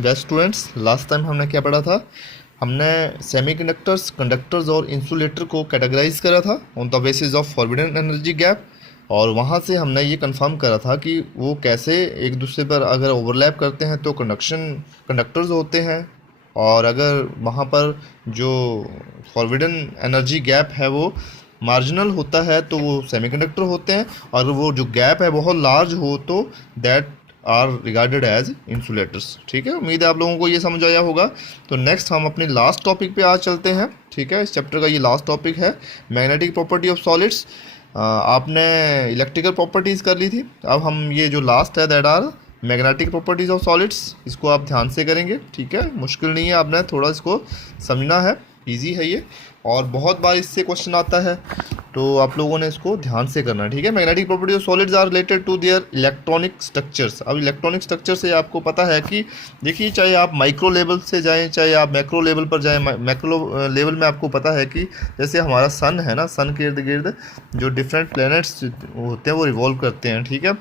Well students, last time हमने क्या पढ़ा था? हमने सेमीकंडक्टर्स, कंडक्टर्स और इंसुलेटर को कैटेगराइज करा था on the basis of forbidden energy gap. और वहाँ से हमने ये कंफर्म करा था कि वो कैसे एक दूसरे पर अगर ओवरलैप करते हैं तो कंडक्टर्स होते हैं, और अगर वहाँ पर जो फॉरबिडन एनर्जी गैप है वो मार्जिनल होता है तो वो सेमीकंडक्टर होते हैं, और वो जो गैप है बहुत लार्ज हो तो that are regarded as insulators. ठीक है, उम्मीद है आप लोगों को ये समझ आया होगा। तो नेक्स्ट हम अपने लास्ट टॉपिक पे आज चलते हैं। ठीक है, इस चैप्टर का ये लास्ट टॉपिक है मैग्नेटिक प्रॉपर्टी ऑफ सॉलिड्स। आपने इलेक्ट्रिकल प्रॉपर्टीज़ कर ली थी, अब हम ये जो लास्ट है that are magnetic properties of solids, इसको आप ध्यान से करेंगे। ठीक है, मुश्किल नहीं है, आपने थोड़ा इसको समझना है, इजी है ये, और बहुत बार इससे क्वेश्चन आता है, तो आप लोगों ने इसको ध्यान से करना है। ठीक है, magnetic property of solids are related to their electronic structures. अब इलेक्ट्रॉनिक स्ट्रक्चर से आपको पता है कि देखिए, चाहे आप माइक्रो लेवल से जाएं चाहे आप मैक्रो लेवल पर जाएं, मैक्रो लेवल में आपको पता है कि जैसे हमारा सन है ना, सन के इर्द गिर्द जो डिफरेंट प्लैनेट्स होते हैं वो रिवॉल्व करते हैं। ठीक है,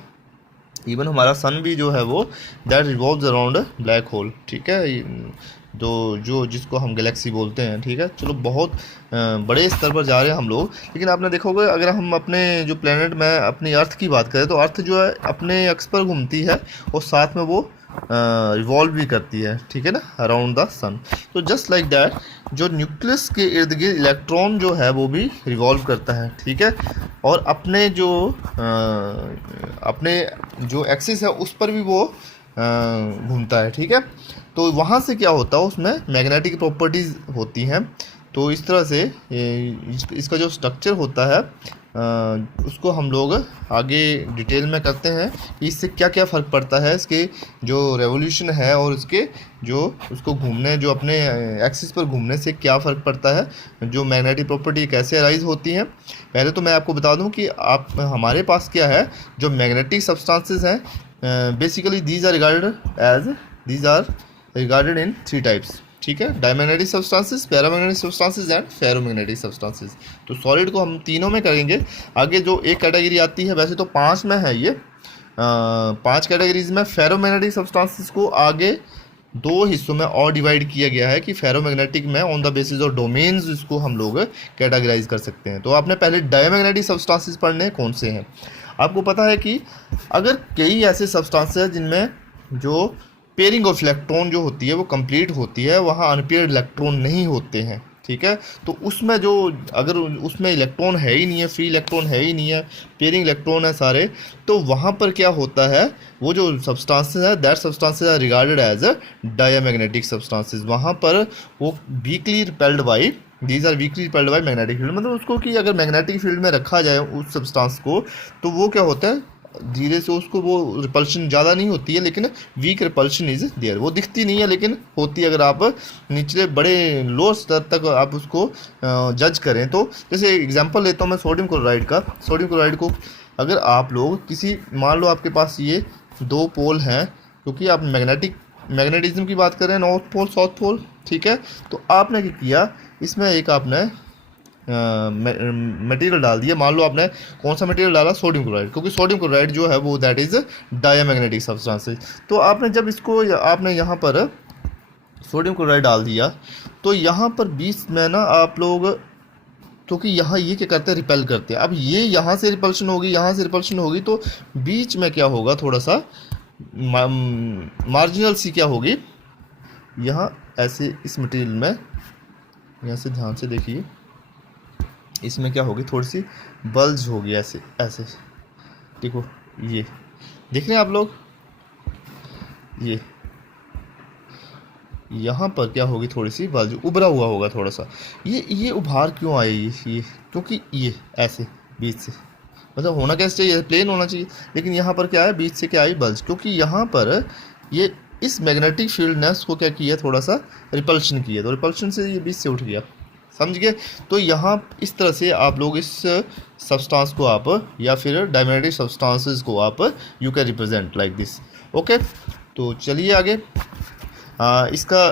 इवन हमारा सन भी जो है वो that revolves around black hole. ठीक है, तो जो जिसको हम गैलेक्सी बोलते हैं। ठीक है, चलो बहुत बड़े स्तर पर जा रहे हैं हम लोग, लेकिन आपने देखा होगा अगर हम अपने जो प्लेनेट में अपनी अर्थ की बात करें तो अर्थ जो है अपने अक्ष पर घूमती है और साथ में वो रिवॉल्व भी करती है। ठीक है ना, अराउंड द सन। तो जस्ट लाइक दैट जो न्यूक्लियस के इर्द गिर्द इलेक्ट्रॉन जो है वो भी रिवॉल्व करता है। ठीक है, और अपने जो एक्सिस है उस पर भी वो घूमता है। ठीक है, तो वहाँ से क्या होता है, उसमें मैग्नेटिक प्रॉपर्टीज़ होती हैं। तो इस तरह से इसका जो स्ट्रक्चर होता है उसको हम लोग आगे डिटेल में करते हैं कि इससे क्या क्या फ़र्क पड़ता है, इसके जो रेवोल्यूशन है और इसके जो उसको घूमने, जो अपने एक्सिस पर घूमने से क्या फ़र्क पड़ता है, जो मैग्नेटिक प्रॉपर्टी कैसे अराइज होती हैं। पहले तो मैं आपको बता दूं कि आप हमारे पास क्या है, जो मैग्नेटिक सब्सटेंसेस हैं, basically these are regarded in three types. ठीक है, diamagnetic substances, paramagnetic substances and ferromagnetic substances. तो सॉलिड को हम तीनों में करेंगे। आगे जो एक कैटेगरी आती है, वैसे तो 5 में है ये, 5 कैटेगरीज में। फेरोमैग्नेटिक सब्सटेंसेस को आगे 2 हिस्सों में और डिवाइड किया गया है कि फेरोमैग्नेटिक में on the basis of domains इसको हम लोग कैटेगराइज कर सकते हैं। तो आपने पहले डायमैग्नेटिक सब्सटेंसेस पढ़ने कौन से हैं। आपको पता है कि अगर कई ऐसे सब्सटेंसेस हैं जिनमें जो पेयरिंग ऑफ इलेक्ट्रॉन जो होती है वो कंप्लीट होती है, वहाँ अनपेयर्ड इलेक्ट्रॉन नहीं होते हैं। ठीक है, तो उसमें जो अगर उसमें इलेक्ट्रॉन है ही नहीं है, फ्री इलेक्ट्रॉन है ही नहीं है, पेयरिंग इलेक्ट्रॉन है सारे, तो वहाँ पर क्या होता है, वो जो सब्सटेंसेस है that substances are regarded as a diamagnetic substances. वहाँ पर वो weakly repelled by magnetic field, मतलब उसको कि अगर मैग्नेटिक फील्ड में रखा जाए उस सब्सटेंस को, तो वो क्या होता है, धीरे से उसको वो रिपल्शन ज़्यादा नहीं होती है, लेकिन वीक रिपल्शन इज देयर। वो दिखती नहीं है लेकिन होती है। अगर आप निचले बड़े लो स्तर तक आप उसको जज करें, तो जैसे एग्जांपल लेता हूँ मैं सोडियम क्लोराइड का। सोडियम क्लोराइड को अगर आप लोग किसी, मान लो आपके पास ये 2 पोल हैं, क्योंकि आप मैग्नेटिज्म की बात कर रहे हैं, नॉर्थ पोल साउथ पोल। ठीक है, तो आपने क्या किया, इसमें एक आपने मटेरियल डाल दिया। मान लो आपने कौन सा मटेरियल डाला, सोडियम क्लोराइड, क्योंकि सोडियम क्लोराइड जो है वो दैट इज डायमैग्नेटिक सब्सटेंसेस। तो आपने जब इसको आपने यहाँ पर सोडियम क्लोराइड डाल दिया, तो यहाँ पर बीच में ना आप लोग, क्योंकि यहाँ ये क्या करते हैं, रिपेल करते हैं। अब ये यहाँ से रिपल्शन होगी, यहाँ से रिपल्शन होगी, तो बीच में क्या होगा, थोड़ा सा मार्जिनल सी क्या होगी, यहाँ ऐसे इस मटेरियल में, यहाँ से ध्यान से देखिए, इसमें क्या होगी, थोड़ी सी बल्ज होगी, ऐसे ऐसे। देखो ये देख रहे हैं आप लोग, ये यहाँ पर क्या होगी, थोड़ी सी बल्ज, उभरा हुआ होगा थोड़ा सा। ये उभार क्यों आई, ये क्योंकि ये ऐसे बीच से, मतलब होना कैसे चाहिए, प्लेन होना चाहिए, लेकिन यहाँ पर क्या है, बीच से क्या आई, बल्ज, क्योंकि यहाँ पर ये इस मैग्नेटिक फील्ड ने उसको क्या किया, थोड़ा सा रिपल्शन किया, तो रिपल्शन से ये बीच से उठ गया। समझ गए। तो यहाँ इस तरह से आप लोग इस सब्सटेंस को आप, या फिर डायमैग्नेटिक सब्सटेंसेस को आप you can represent like this. Okay, तो चलिए आगे इसका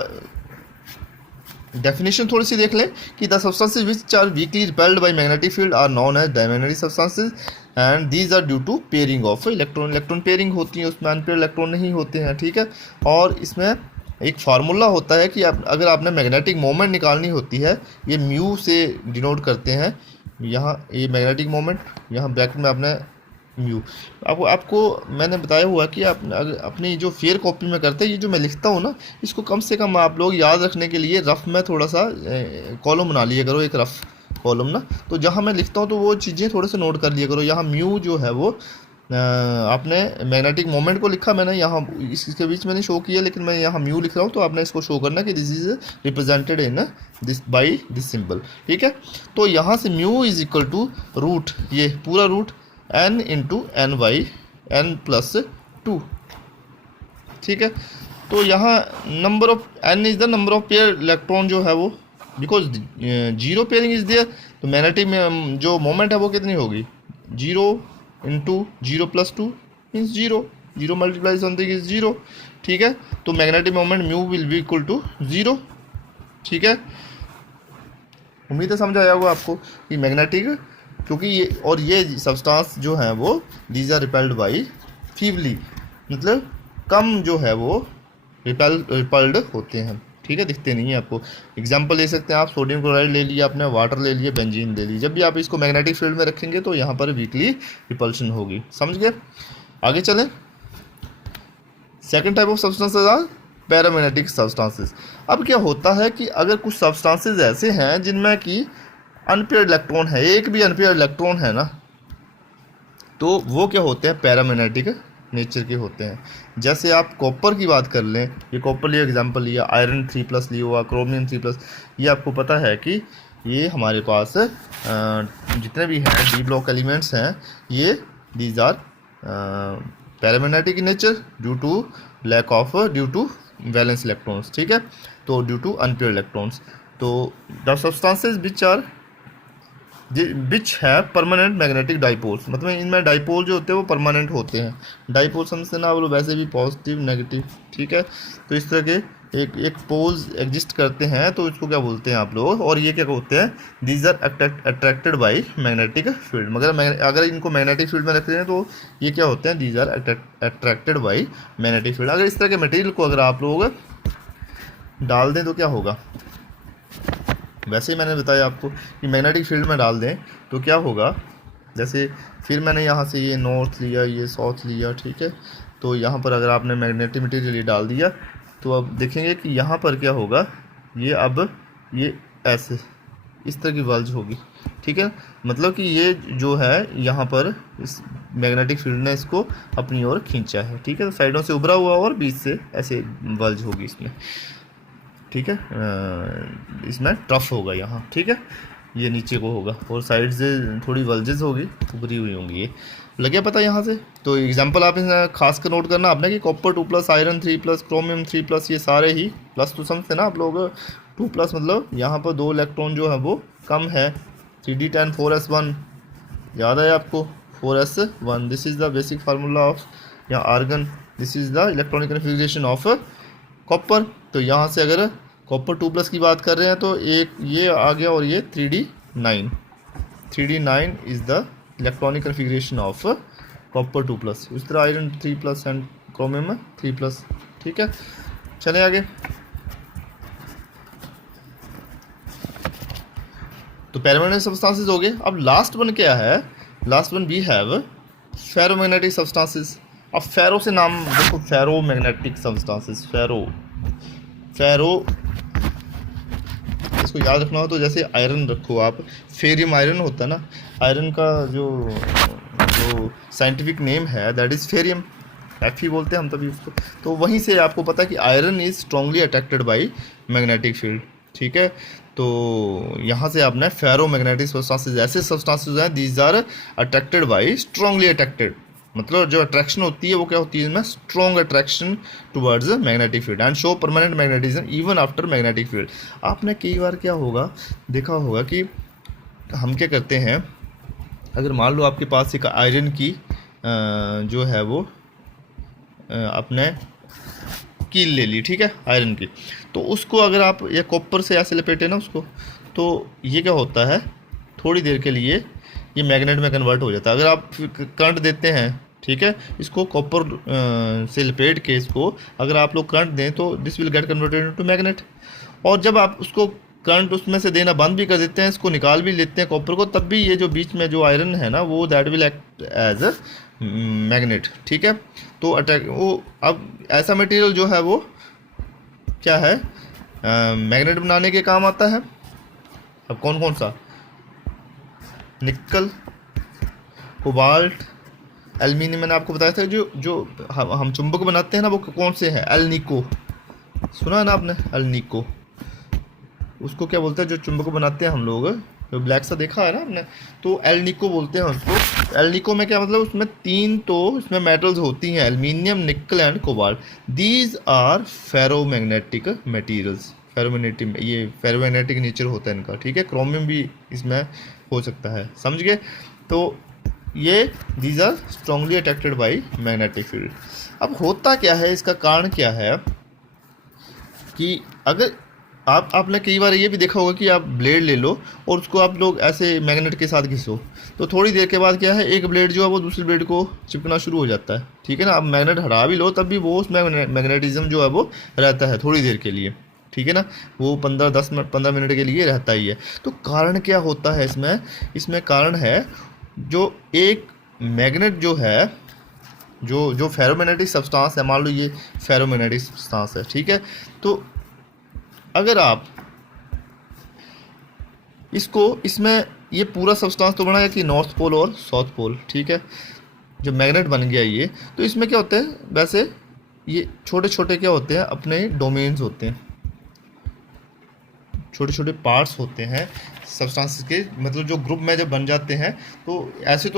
डेफिनेशन थोड़ी सी देख लें कि the substances which are weakly repelled by magnetic field are known as diamagnetic substances and these are due to pairing of electron. Electron pairing होती है, उसमें अनपेयर्ड इलेक्ट्रॉन नहीं होते हैं। ठीक है, और इसमें एक फार्मूला होता है कि अगर आपने मैग्नेटिक मोमेंट निकालनी होती है, ये म्यू से डिनोट करते हैं, यहाँ ये मैग्नेटिक मोमेंट, यहाँ ब्रैकेट में आपने म्यू। आपको मैंने बताया हुआ कि आप अगर अपनी जो फेयर कॉपी में करते हैं, ये जो मैं लिखता हूँ ना, इसको कम से कम आप लोग याद रखने के लिए रफ में थोड़ा सा कॉलम बना लिया करो, एक रफ कॉलम ना। तो जहाँ मैं लिखता हूँ तो वो चीज़ें थोड़े से नोट कर लिया करो। यहाँ म्यू जो है वो आपने मैग्नेटिक मोमेंट को लिखा मैंने यहाँ, इसके बीच मैंने शो किया, लेकिन मैं यहाँ म्यू लिख रहा हूँ, तो आपने इसको शो करना कि this is represented in this by this symbol, ठीक है। तो यहाँ से mu is equal to root, ये पूरा root n into n by n plus 2, ठीक है। तो यहाँ number of n is the number of pair electron जो है वो, because zero pairing is there, तो मैग्नेटिक में जो मोमेंट है वो कितनी होगी, 0 into 0 plus 2 means 0, 0 multiply something is 0, ठीक है। तो magnetic moment mu will be equal to 0, ठीक है। उम्मीद है समझ आया होगा आपको कि मैग्नेटिक, क्योंकि ये और ये सब्सटेंस जो है वो दीज आर रिपेल्ड बाई फीवली, मतलब कम जो है वो रिपल्ड होते हैं, ठीक है, दिखते नहीं है आपको। एग्जांपल ले सकते हैं आप, सोडियम क्लोराइड ले लिया आपने, वाटर ले लिया, बेंजीन ले ली, जब भी आप इसको मैग्नेटिक फील्ड में रखेंगे तो यहाँ पर वीकली रिपल्शन होगी, समझ गए। आगे चलें। Second type of substances are paramagnetic substances. अब क्या होता है कि अगर कुछ सब्सटेंसेस ऐसे हैं जिनमें कि अनपेयर्ड इलेक्ट्रॉन है, एक भी अनपेयर्ड इलेक्ट्रॉन है ना, तो वो क्या होते हैं, पैरामैग्नेटिक नेचर के होते हैं। जैसे आप कॉपर की बात कर लें, ये कॉपर लिया एग्जांपल लिया, आयरन 3+ लिया हुआ, क्रोमियम 3+, ये आपको पता है कि ये हमारे पास जितने भी हैं डी ब्लॉक एलिमेंट्स हैं, ये these are paramagnetic nature due to valence electrons, ठीक है, तो ड्यू टू अनपेयर्ड इलेक्ट्रॉन्स। तो द सब्सटेंसेस विच है परमानेंट मैग्नेटिक डाइपोल्स, मतलब इनमें डाइपोल जो होते हैं वो परमानेंट होते हैं। डाइपोल समझते ना, वो वैसे भी पॉजिटिव नेगेटिव, ठीक है। तो इस तरह के एक पोल्स एग्जिस्ट करते हैं, तो इसको क्या बोलते हैं आप लोग, और ये क्या होते हैं, these are attracted by magnetic field. मगर अगर इनको मैग्नेटिक फील्ड में रखते हैं तो ये क्या होते हैं, these are attracted by magnetic field. अगर इस तरह के मटेरियल को अगर आप लोग डाल दें तो क्या होगा, वैसे ही मैंने बताया आपको कि मैग्नेटिक फील्ड में डाल दें तो क्या होगा। जैसे फिर मैंने यहाँ से ये नॉर्थ लिया, ये साउथ लिया, ठीक है। तो यहाँ पर अगर आपने मैग्नेटिक मटेरियल ये डाल दिया तो अब देखेंगे कि यहाँ पर क्या होगा, ये अब ये ऐसे इस तरह की बल्ज होगी, ठीक है। मतलब कि ये जो है यहाँ पर इस मैग्नेटिक फील्ड ने इसको अपनी ओर खींचा है, ठीक है। तो साइडों से उभरा हुआ और बीच से ऐसे बल्ज होगी इसमें, ठीक है। इसमें ट्रफ होगा यहाँ, ठीक है, ये नीचे को होगा और साइड से थोड़ी वल्जेस होगी, उभरी हुई होंगी, ये लगे पता यहाँ से। तो एग्जांपल आप इसमें खास कर नोट करना आपने कि कॉपर 2+, आयरन 3+, क्रोमियम 3+, ये सारे ही प्लस तो समझते ना आप लोग। 2+ मतलब यहाँ पर 2 इलेक्ट्रॉन जो है वो कम है, 3d10 4s1, याद है आपको, 4s1, this is the basic formula of या argon, this is the electronic configuration of copper. तो यहाँ से अगर कॉपर 2+ की बात कर रहे हैं तो एक ये आ गया और ये 3d9 is the electronic configuration of copper 2+। इस तरह आयरन 3+ एंड क्रोमियम 3+, ठीक है। चलें आगे। तो पैरामैग्नेटिक सब्सटेंसेस हो गए। अब लास्ट वन क्या है, last one we have ferromagnetic substances. अब फेरो से नाम देखो, फेरोमैग्नेटिक सब्सटेंसेस, फेरो इसको याद रखना हो तो जैसे आयरन रखो आप, फेरियम आयरन होता है ना, आयरन का जो साइंटिफिक नेम है दैट इज़ फेरियम, Fe बोलते हैं हम तभी उसको। तो वहीं से आपको पता है कि iron is strongly attracted by magnetic field, ठीक है। तो यहाँ से आपने फेरोमैग्नेटिक सब्सटेंसेस, ऐसे सब्सटेंसेस हैं these are attracted by, strongly attracted, मतलब जो अट्रैक्शन होती है वो क्या होती है इसमें, strong attraction towards magnetic field and show permanent magnetism even after magnetic field. आपने कई बार क्या होगा देखा होगा कि हम क्या करते हैं, अगर मान लो आपके पास एक आयरन की जो है वो अपने कील ले ली, ठीक है, आयरन की, तो उसको अगर आप ये कॉपर से ऐसे लपेटे ना उसको, तो ये क्या होता है थोड़ी देर के लिए ये मैग्नेट में कन्वर्ट हो जाता है। अगर आप करंट देते हैं, ठीक है। इसको कॉपर से लपेट के इसको अगर आप लोग करंट दें तो this will get converted into magnet. और जब आप उसको करंट उसमें से देना बंद भी कर देते हैं, इसको निकाल भी लेते हैं कॉपर को, तब भी ये जो बीच में जो आयरन है ना वो that will act as a magnet. ठीक है। तो अटैक वो अब ऐसा मटेरियल जो है वो क्या है, मैग्नेट बनाने के काम आता है। अब कौन कौन सा, निकल, कोबाल्ट, एल्यूमिनियम मैंने आपको बताया था। जो जो हम चुंबक बनाते हैं ना वो कौन से हैं, एल्निको, सुना है ना आपने, एल्निको, उसको क्या बोलते हैं जो चुंबक बनाते हैं हम लोग, जो ब्लैक सा देखा है ना आपने, तो एल्निको बोलते हैं उसको। एल्निको में क्या मतलब, उसमें तीन तो इसमें मेटल्स होती हैं, aluminium, nickel and cobalt. These are ferromagnetic materials. Ferromagnetic, ये फेरोमैग्नेटिक नेचर होता है इनका। ठीक है। क्रोमियम भी इसमें हो सकता है, समझ गए। तो ये these are strongly attracted by magnetic field. अब होता क्या है, इसका कारण क्या है कि अगर आपने कई बार ये भी देखा होगा कि आप ब्लेड ले लो और उसको आप लोग ऐसे मैग्नेट के साथ घिसो, तो थोड़ी देर के बाद क्या है, एक ब्लेड जो है वो दूसरे ब्लेड को चिपकना शुरू हो जाता है। ठीक है ना। अब मैग्नेट हटा भी लो तब भी वो उसमें मैग्नेटिज्म जो है वो रहता है थोड़ी देर के लिए। ठीक है ना। वो 15 मिनट के लिए रहता ही है। तो कारण क्या होता है इसमें, इसमें कारण है जो एक मैग्नेट जो है, जो फेरोमैग्नेटिक सब्सटेंस है, मान लो ये फेरोमैग्नेटिक सब्सटेंस है। ठीक है। तो अगर आप इसको, इसमें ये पूरा सब्सटेंस तो बना है कि नॉर्थ पोल और साउथ पोल। ठीक है। जो मैग्नेट बन गया ये, तो इसमें क्या होता है, वैसे ये छोटे छोटे क्या होते हैं, अपने डोमेन्स होते हैं, छोटे छोटे पार्ट्स होते हैं सब्सटेंसेस के, मतलब जो ग्रुप में जब बन जाते हैं। तो ऐसे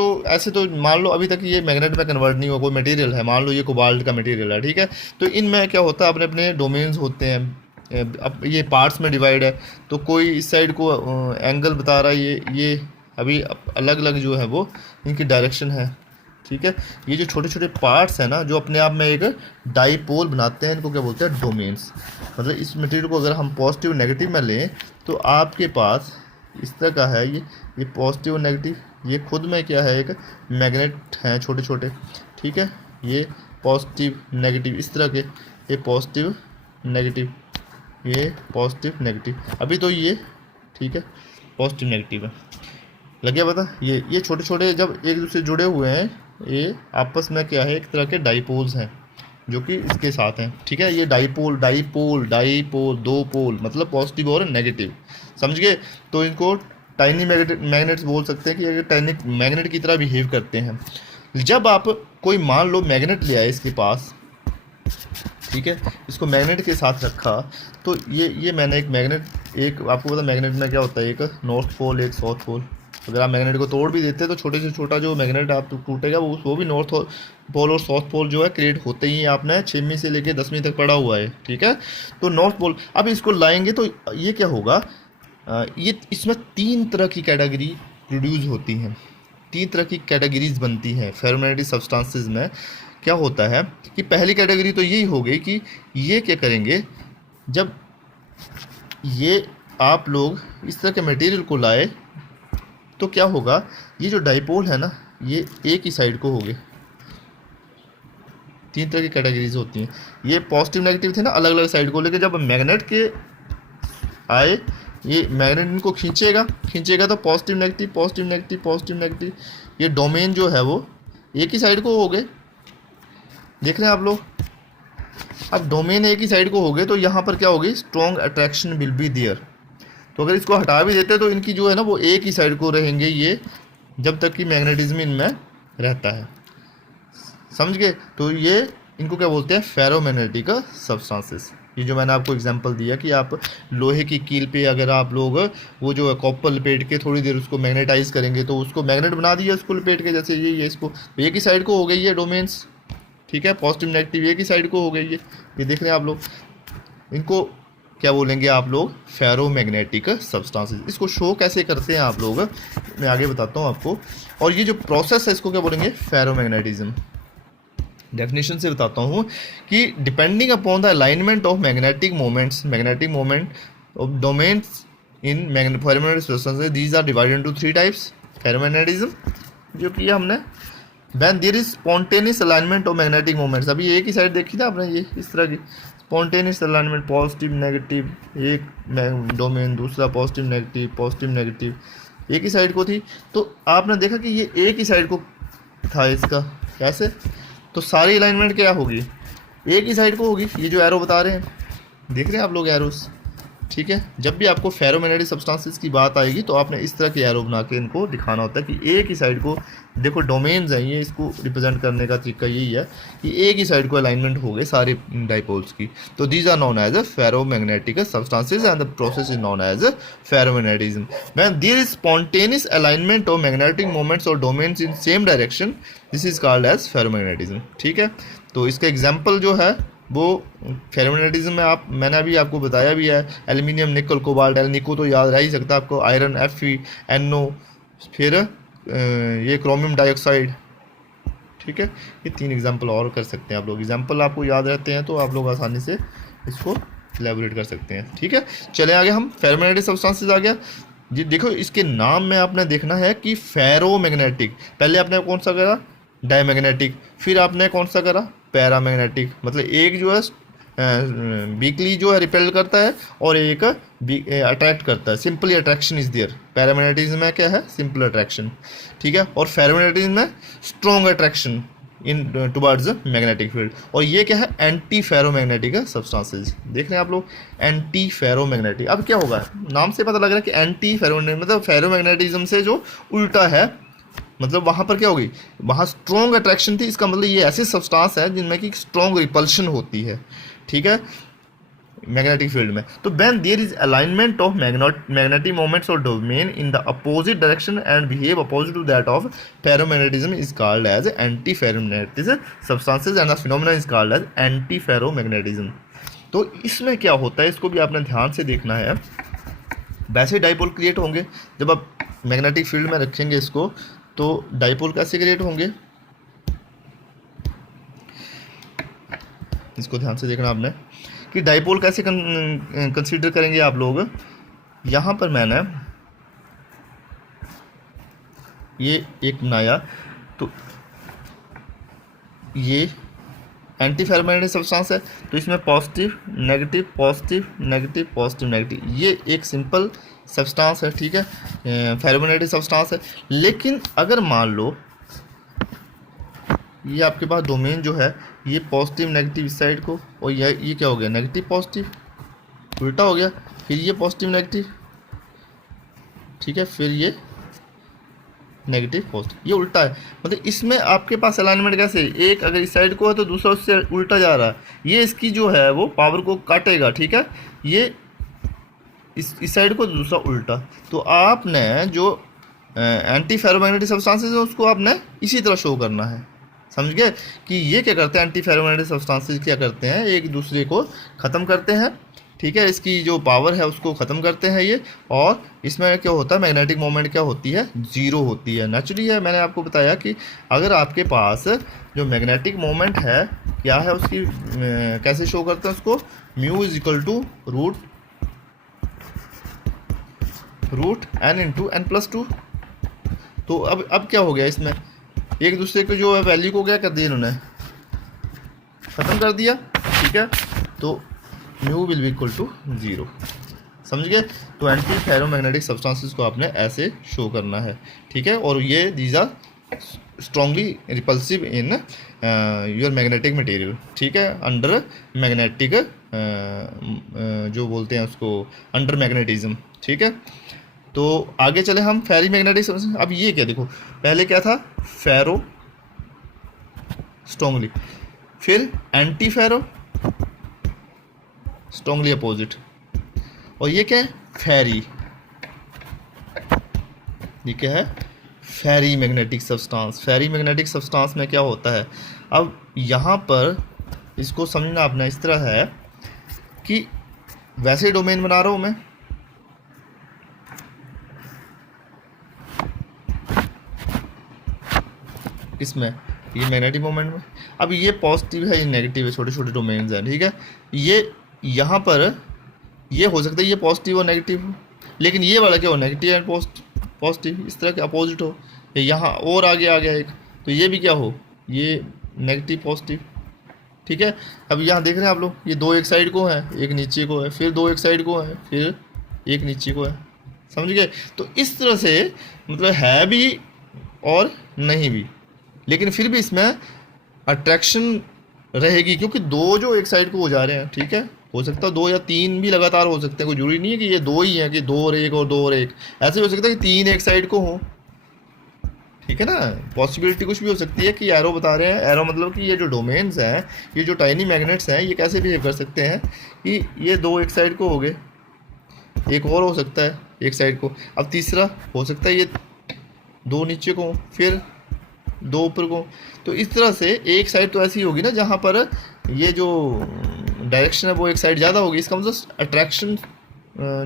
तो मान लो अभी तक ये मैग्नेट में कन्वर्ट नहीं हुआ कोई मटेरियल है, मान लो ये कोबाल्ट का मटेरियल है। ठीक है। तो इनमें क्या होता है, अपने अपने डोमेन्स होते हैं। अब ये पार्ट्स में डिवाइड है, तो कोई इस साइड को एंगल बता रहा है, ये अभी अलग अलग जो है वो इनकी डायरेक्शन है। ठीक है। ये जो छोटे छोटे पार्ट्स हैं ना, जो अपने आप में एक डाईपोल बनाते हैं, इनको क्या बोलते हैं, डोमेन्स। मतलब इस मटेरियल को अगर हम पॉजिटिव नेगेटिव में लें तो आपके पास इस तरह का है, ये पॉजिटिव और नेगेटिव, ये खुद में क्या है, एक मैग्नेट हैं छोटे छोटे। ठीक है। ये पॉजिटिव नेगेटिव इस तरह के, ये पॉजिटिव नेगेटिव, ये पॉजिटिव नेगेटिव। अभी तो ये ठीक है पॉजिटिव नेगेटिव है, लग गया पता। ये छोटे छोटे जब एक दूसरे जुड़े हुए हैं, ये आपस में क्या है, एक तरह के डाईपोल्स हैं जो कि इसके साथ हैं। ठीक है। ये डाईपोल डाईपोल डाईपोल, दो पोल, मतलब पॉजिटिव और नेगेटिव, समझ गए। तो इनको टाइनी मैग्नेट्स बोल सकते हैं कि ये टाइनी मैग्नेट की तरह बिहेव करते हैं। जब आप कोई मान लो मैग्नेट ले आए इसके पास, ठीक है, इसको मैग्नेट के साथ रखा, तो ये मैंने एक मैग्नेट, एक आपको पता मैग्नेट में क्या होता है, एक नॉर्थ पोल एक साउथ पोल। अगर आप मैग्नेट को तोड़ भी देते हैं तो छोटे से छोटा जो मैग्नेट आप टूटेगा वो भी नॉर्थ पोल और साउथ पोल जो है क्रिएट होते ही आपने 6वीं से लेकर 10वीं तक पढ़ा हुआ है। ठीक है। तो नॉर्थ पोल, अब इसको लाएंगे तो ये क्या होगा, ये इसमें 3 तरह की कैटेगरी प्रोड्यूस होती हैं, 3 तरह की कैटेगरीज बनती हैं फेरोमैग्नेटिक सब्सटेंसेस में। क्या होता है कि पहली कैटेगरी तो यही हो गई कि ये क्या करेंगे, जब ये आप लोग इस तरह के मटेरियल को लाए तो क्या होगा, ये जो डाईपोल है ना ये एक ही साइड को हो गए। 3 तरह की कैटेगरीज होती हैं। ये पॉजिटिव नेगेटिव थे ना, अलग अलग साइड को, लेके जब मैग्नेट के आए, ये मैग्नेट इनको खींचेगा तो positive negative positive negative positive negative, ये डोमेन जो है वो एक ही साइड को हो गए। देख रहे हैं आप लोग। अब डोमेन एक ही साइड को हो गए तो यहाँ पर क्या होगी, strong attraction will be there. तो अगर इसको हटा भी देते तो इनकी जो है ना वो एक ही साइड को रहेंगे ये, जब तक कि मैग्नेटिज्म इनमें रहता है, समझ गए। तो ये इनको क्या बोलते हैं, फेरोमैग्नेटिक सब्सटेंसेस। ये जो मैंने आपको एग्जांपल दिया कि आप लोहे की कील पे अगर आप लोग वो जो है कॉपर लपेट के थोड़ी देर उसको मैग्नेटाइज करेंगे तो उसको मैग्नेट बना दिया, उसको लपेट के, जैसे ये इसको तो एक ही साइड को हो गई ये डोमेन्स। ठीक है। पॉजिटिव नेगेटिव एक ही साइड को हो गई ये देख रहे हैं आप लोग। इनको क्या बोलेंगे आप लोग, फेरोमैग्नेटिक सब्सटेंसेस। इसको शो कैसे करते हैं आप लोग, मैं आगे बताता हूँ आपको। और ये जो प्रोसेस है इसको क्या बोलेंगे, फेरोमैग्नेटिज्म। डेफिनेशन से बताता हूँ कि depending upon the alignment of magnetic moment of domains in ferromagnetic substances, these are divided into 3 types ferromagnetism, जो कि हमने when there is spontaneous alignment of magnetic moments, अभी एक ही साइड देखी था आपने, ये इस तरह की स्पॉन्टेनियस अलाइनमेंट, पॉजिटिव नेगेटिव, एक डोमेन, दूसरा पॉजिटिव नेगेटिव, एक ही साइड को थी। तो आपने देखा कि ये एक ही साइड को था इसका, कैसे? तो सारी अलाइनमेंट क्या होगी, एक ही साइड को होगी। ये जो एरो बता रहे हैं, देख रहे हैं आप लोग एरोस, ठीक है। जब भी आपको फेरोमैग्नेटिक सब्सटेंसेस की बात आएगी तो आपने इस तरह के एरो बना के इनको दिखाना होता है कि एक ही साइड को, देखो डोमेन्स हैं ये, इसको रिप्रेजेंट करने का तरीका यही है कि एक ही साइड को अलाइनमेंट हो गए सारे डाइपोल्स की। तो these are known as ferromagnetic substances and the process is known as ferromagnetism. When there is spontaneous alignment of magnetic moments और domains in same direction, this is called as ferromagnetism, ठीक है। तो इसका example जो है वो ferromagnetism में मैंने अभी आपको बताया भी है, एल्यूमिनियम, निकल, कोबाल्ट, निको तो याद रह ही सकता है आपको, आयरन, FeNO, फिर ये क्रोमियम डाइऑक्साइड, ठीक है। ये 3 एग्जांपल और कर सकते हैं आप लोग, एग्जांपल आपको याद रहते हैं तो आप लोग आसानी से इसको एलेबोरेट कर सकते हैं, ठीक है। चले आगे हम, फेरोमैग्नेटिक सब्सटेंसेस आ गया जी। देखो इसके नाम में आपने देखना है कि फेरोमैग्नेटिक, पहले आपने कौन सा करा, डायमैग्नेटिक, फिर आपने कौन सा करा, पैरामैग्नेटिक। मतलब एक जो है वीकली जो है रिपेल करता है और एक अट्रैक्ट करता है, simply attraction is there. Paramagnetism में क्या है, सिंपल अट्रैक्शन, ठीक है। और फेरोमैग्नेटिज्म में strong attraction in towards magnetic field. और ये क्या है, एंटी फेरोमैग्नेटिक सब्सटेंसेस, देख रहे हैं आप लोग, एंटी फेरोमैग्नेटिक। अब क्या होगा, नाम से पता लग रहा है कि एंटी फेरोमैग्नेटिक मतलब फेरोमैग्नेटिज्म से जो उल्टा है, मतलब वहाँ पर क्या होगी, वहाँ स्ट्रॉन्ग अट्रैक्शन थी, इसका मतलब ये ऐसे सब्सटेंस है जिनमें की स्ट्रॉन्ग रिपल्शन होती है, ठीक है, मैग्नेटिक फील्ड में। तो when there is alignment of magnetic moments और domain in the opposite direction and behave opposite to that of ferromagnetism is called as anti ferromagnetic substances and the phenomena is called as anti ferromagnetism. तो इसमें क्या होता है, इसको भी आपने ध्यान से देखना है। वैसे डाइपोल क्रिएट होंगे जब आप मैग्नेटिक फील्ड में रखेंगे इसको, तो डाइपोल कैसे क्रिएट होंगे, इसको ध्यान से देखना आपने कि डाइपोल कैसे कंसीडर करेंगे आप लोग। यहाँ पर मैंने ये एक बनाया, तो ये एंटी फेरोमैग्नेटिक सब्सटेंस है, तो इसमें positive negative positive negative positive negative, ये एक सिंपल सब्सटेंस है, ठीक है, फेरोमैग्नेटिक सब्सटेंस है। लेकिन अगर मान लो ये आपके पास डोमेन जो है ये पॉजिटिव नेगेटिव इस साइड को, और ये क्या हो गया, नेगेटिव पॉजिटिव, उल्टा हो गया, फिर ये पॉजिटिव नेगेटिव, ठीक है, फिर ये नेगेटिव पॉजिटिव, ये उल्टा है। मतलब इसमें आपके पास अलाइनमेंट कैसे, एक अगर इस साइड को है तो दूसरा उससे उल्टा जा रहा है, ये इसकी जो है वो पावर को काटेगा, ठीक है, ये इस साइड को, दूसरा उल्टा। तो आपने जो एंटी फेरोमैग्नेटिक सब्सटेंसेस है उसको आपने इसी तरह शो करना है, समझ गए कि ये क्या करते हैं, एंटी फेरोमैग्नेटिक सब्सटेंसेस क्या करते हैं, एक दूसरे को ख़त्म करते हैं, ठीक है, इसकी जो पावर है उसको ख़त्म करते हैं ये। और इसमें क्या होता है, मैग्नेटिक मोमेंट क्या होती है, जीरो होती है, नेचुरली है। मैंने आपको बताया कि अगर आपके पास जो मैग्नेटिक मोमेंट है क्या है, उसकी कैसे शो करते हैं उसको, mu is equal to root n into n+2। तो अब क्या हो गया, इसमें एक दूसरे को जो है वैल्यू को क्या कर दिया इन्होंने, ख़त्म कर दिया, ठीक है। तो mu will be equal to 0, समझ गए। तो एंटी फेरोमैग्नेटिक सब्सटेंसेस को आपने ऐसे शो करना है, ठीक है। और ये these are strongly repulsive in your magnetic material, ठीक है, अंडर मैग्नेटिक जो बोलते हैं उसको अंडर मैग्नेटिज्म, ठीक है। तो आगे चले हम, फेरी मैग्नेटिक सब्सटेंस। अब ये क्या, देखो पहले क्या था, फेरो स्ट्रॉन्गली, फिर एंटी फेरो स्ट्रॉन्गली अपोजिट, और ये क्या है, फेरी, ये क्या है, फेरी मैग्नेटिक सब्सटेंस। फेरी मैग्नेटिक सब्सटेंस में क्या होता है, अब यहाँ पर इसको समझना अपना इस तरह है कि वैसे डोमेन बना रहा हूँ मैं, इसमें ये मैग्नेटिक मोमेंट में, अब ये पॉजिटिव है ये नेगेटिव है, छोटे छोटे डोमेन्स हैं, ठीक है। ये यहाँ पर ये हो सकता है ये पॉजिटिव और नेगेटिव हो, लेकिन ये वाला क्या हो, नेगेटिव एंड पॉजिटिव, इस तरह के अपोजिट हो, ये यहाँ और आगे आ गया एक, तो ये भी क्या हो, ये नेगेटिव पॉजिटिव। ठीक है, अब यहाँ देख रहे हैं आप लोग, ये दो एक साइड को है, एक नीचे को है, फिर दो एक साइड को है, फिर एक नीचे को है, समझ गए। तो इस तरह से मतलब है भी और नहीं भी, लेकिन फिर भी इसमें अट्रैक्शन रहेगी, क्योंकि दो जो एक साइड को हो जा रहे हैं, ठीक है, हो सकता है दो या तीन भी लगातार हो सकते हैं, कोई जरूरी नहीं है कि ये दो ही है कि दो और एक और दो और एक, ऐसे भी हो सकता है कि तीन एक साइड को हो। ठीक है ना, पॉसिबिलिटी कुछ भी हो सकती है कि एरो बता रहे हैं, एरो मतलब कि ये जो डोमेन्स हैं, ये जो टाइनी मैग्नेट्स हैं, ये कैसे बिहेव कर सकते हैं कि ये दो एक साइड को हो गए, एक और हो सकता है एक साइड को, अब तीसरा हो सकता है ये दो नीचे को, फिर दो ऊपर को। तो इस तरह से एक साइड तो ऐसी होगी ना जहाँ पर ये जो डायरेक्शन है वो एक साइड ज़्यादा होगी, इसका मतलब अट्रैक्शन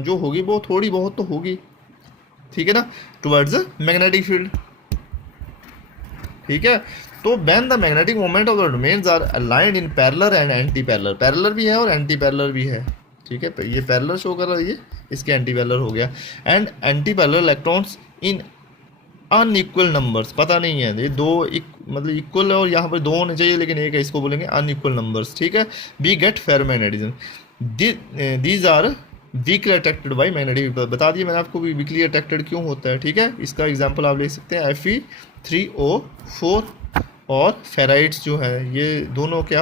जो होगी वो थोड़ी बहुत तो होगी, ठीक है ना, टुवर्ड्स मैग्नेटिक फील्ड। ठीक है, तो when the magnetic moment of the domains are aligned in parallel and anti parallel, parallel भी है और एंटी पैरेलल भी है, ठीक है, ये पैरेलल शो कर रहा है, ये इसके एंटी पैरेलल हो गया, and anti parallel electrons in unequal numbers, पता नहीं है ये दो मतलब इक्वल है और यहाँ पर दो होने चाहिए लेकिन एक है, इसको बोलेंगे अनइक्वल नंबर्स। ठीक है, we get ferromagnetism, these are weakly attracted by magnetic, बता दिया मैंने आपको भी वीकली अट्रैक्टेड क्यों होता है। ठीक है, इसका एग्जांपल आप ले सकते हैं Fe3O4 और फेराइट्स जो है, ये दोनों क्या